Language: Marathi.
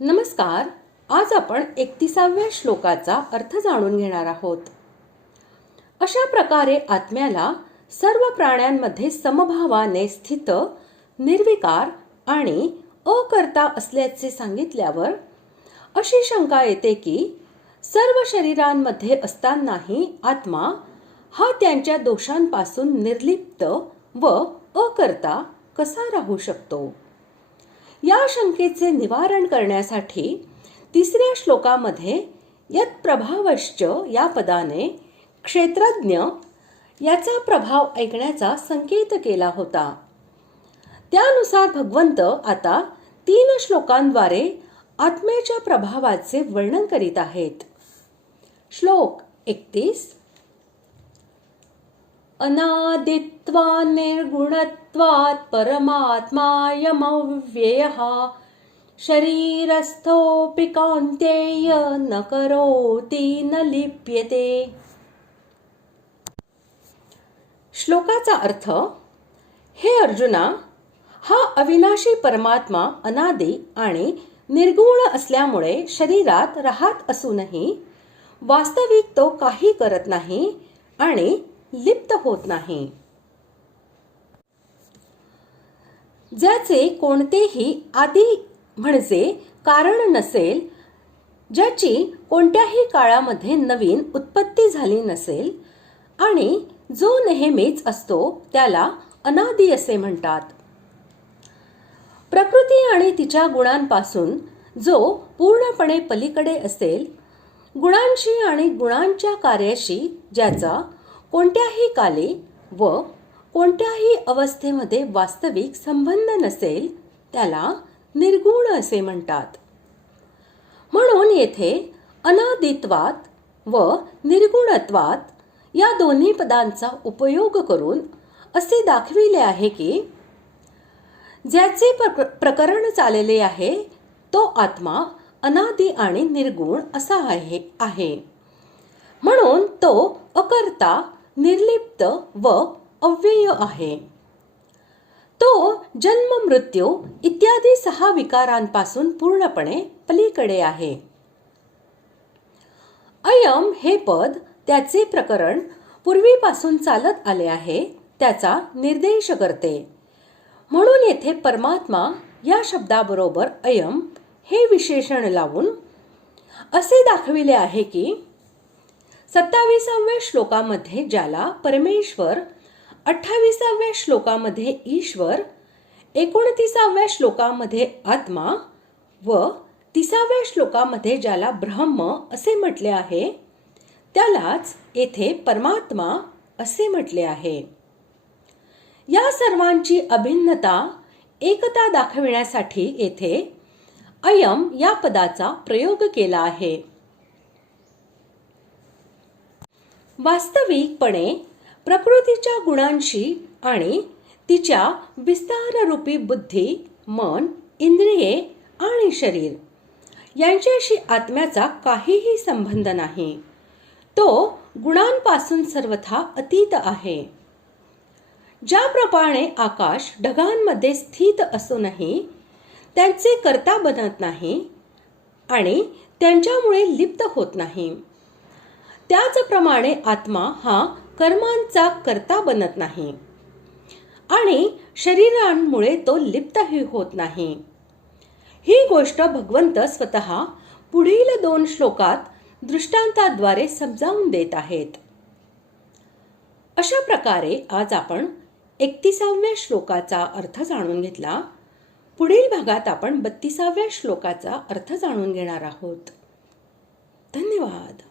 नमस्कार. आज आपण 31व्या श्लोकाचा अर्थ जाणून घेणार आहोत. अशा प्रकारे आत्म्याला सर्व प्राण्यांमध्ये समभावाने स्थित, निर्विकार आणि अकर्ता असल्याचे सांगितल्यावर अशी शंका येते की सर्व शरीरांमध्ये असतानाही आत्मा हा त्यांच्या दोषांपासून निर्लिप्त व अकर्ता कसा राहू शकतो. या शंकेचे निवारण करण्यासाठी 3ऱ्या श्लोकामध्ये यत प्रभावश्च या पदाने क्षेत्रज्ञ याचा प्रभाव ऐकण्याचा संकेत केला होता. त्यानुसार भगवंत आता 3 श्लोकांद्वारे आत्म्याच्या प्रभावाचे वर्णन करीत आहेत. श्लोक 31. अनादित्वा निर्गुणत्वात् परमात्मायमव्ययः शरीरस्थोऽपि कौन्तेय न करोति न लिप्यते. श्लोकाचा अर्थ: हे अर्जुना, हा अविनाशी परमात्मा अनादि आणि निर्गुण असल्यामुळे शरीरात राहत असूनही वास्तविक तो काही करत नाही आणि लिप्त होत नाही. ज्याचे कोणतेही आदि म्हणजे कारण नसेल, ज्याची कोणत्याही काळामध्ये नवीन उत्पत्ती झाली नसेल आणि जो नेहमीच असतो त्याला अनादि असे म्हणतात. प्रकृती आणि तिच्या गुणांपासून जो पूर्णपणे पलीकडे असेल, गुणांशी आणि गुणांच्या कार्याशी ज्याचा कोणत्याही काली व कोणत्याही अवस्थेमध्ये वास्तविक संबंध नसेल, त्याला निर्गुण असे म्हणतात. म्हणून येथे अनादित्वात व निर्गुणत्वात या दोन्ही पदांचा उपयोग करून असे दाखविले आहे की ज्याचे प्रकरण चाललेले आहे तो आत्मा अनादि आणि निर्गुण असा आहे. म्हणून तो अकर्ता, निर्लिप्त व अव्यय आहे. तो जन्म, मृत्यू इत्यादी 6 विकारांपासून पूर्णपणे पलीकडे आहे. अयम हे पद त्याचे प्रकरण पूर्वीपासून चालत आले आहे त्याचा निर्देश करते. म्हणून येथे परमात्मा या शब्दाबरोबर अयम हे विशेषण लावून असे दाखविले आहे की 27व्या श्लोकामध्ये ज्याला परमेश्वर, 28व्या श्लोकामध्ये ईश्वर, 29व्या श्लोकामध्ये आत्मा व 30व्या श्लोकामध्ये ज्याला ब्रह्म असे म्हटले आहे, त्यालाच येथे परमात्मा असे म्हटले आहे. या सर्वांची अभिन्नता, एकता दाखविण्यासाठी येथे अयम या पदाचा प्रयोग केला आहे. वास्तविकपणे प्रकृतीच्या गुणांशी आणि तिच्या विस्ताररूपी बुद्धी, मन, इंद्रिये आणि शरीर यांच्याशी आत्म्याचा काहीही संबंध नाही. तो गुणांपासून सर्वथा अतीत आहे. ज्याप्रमाणे आकाश ढगांमध्ये स्थित असूनही त्यांचे कर्ता बनत नाही आणि त्यांच्यामुळे लिप्त होत नाही, त्याचप्रमाणे आत्मा हा कर्मांचा कर्ता बनत नाही आणि शरीरांमुळे तो लिप्तही होत नाही. ही गोष्ट भगवंत स्वतः पुढील 2 श्लोकात दृष्टांताद्वारे समजावून देत आहेत. अशा प्रकारे आज आपण 31व्या श्लोकाचा अर्थ जाणून घेतला. पुढील भागात आपण 32व्या श्लोकाचा अर्थ जाणून घेणार आहोत. धन्यवाद.